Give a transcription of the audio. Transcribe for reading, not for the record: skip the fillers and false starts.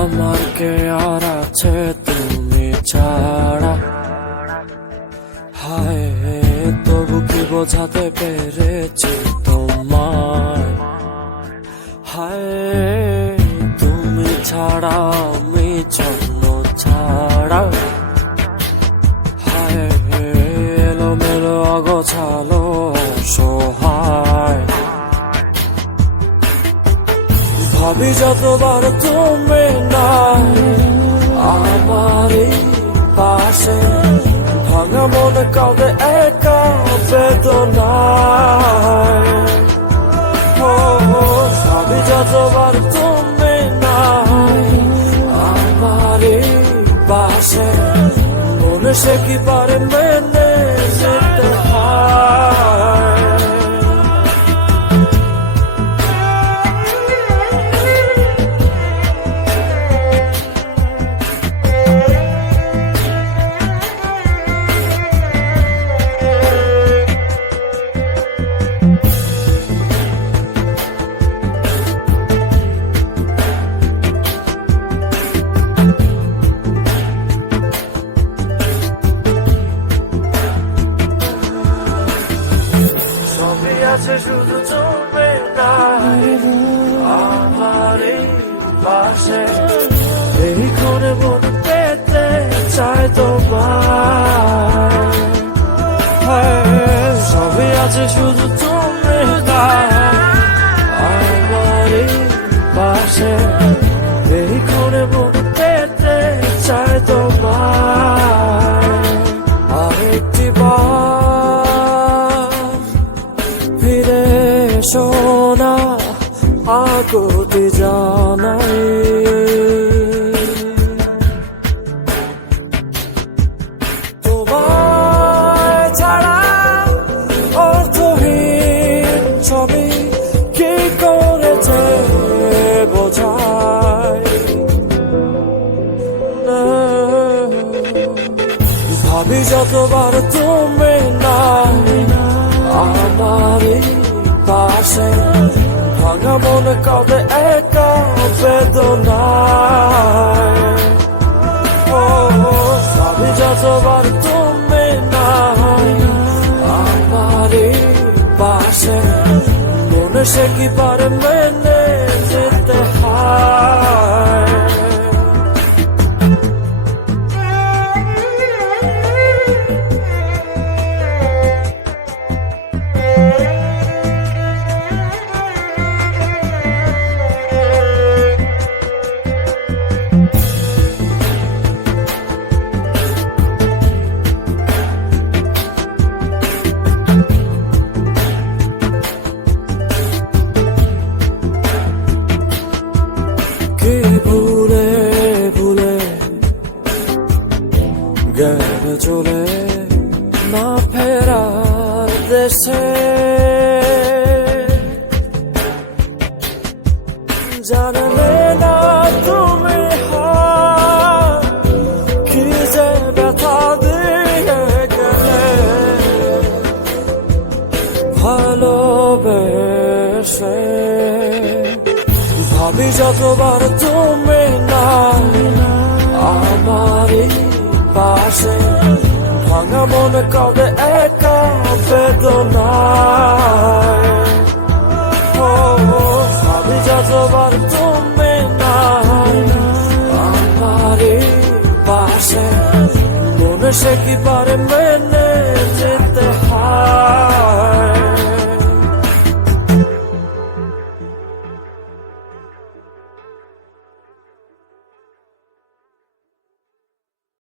আমার কে আর আছে তুমি ছাড়া, হায় তবু কি বোঝাতে পেরেছি তোমায়, হায় তুমি ছাড়া আমি ছন্ন ছাড়া, হায় এলোমেলো অগোছালো অসহায়। ভাবি যতবার তুমি নাই আমারই পাশে, ভাঙা মনে কাঁদে একা বেদনায়। ভাবি যতবার তুমি নাই আমারই পাশে, মনে সে কি পারে মেনে যেতে হয়। আছে শুধু তুমি নাই আমারই পাশে, এই ক্ষণে মন পেতে চাই তোমার, সবই আছে শুধু তুমি নাই আমারই পাশে, এই ক্ষণে মন পেতে চাই তোমার। আরেকটি ফিরে সোনা আগতি জানাই, তোমায় ছাড়া অর্থহীন ছবি কি করেছে বোঝায়। ভাবি যতবার তুমি নাই আমারই পাশে, ভাঙা মনে কাঁদে একা বেদনায়। ভাবি যতবার তুমি নাই আমারই পাশে, মনে সে কি পারে মেনে যেতে হয়। ভুলে ভুলে গেলে চলে না ফেরার দেশে, জানলে না তুমি কি যে ব্যথা দিয়ে গেলে ভালোবেসে। ভাবি যতবার তুমি নাই আমারই পাশে, ভাঙা মনে কাঁদে একা বেদনায়। ভাবি যতবার তুমি নাই আমারই পাশে, মনে সে কি পারে মেনে যেতে হয়।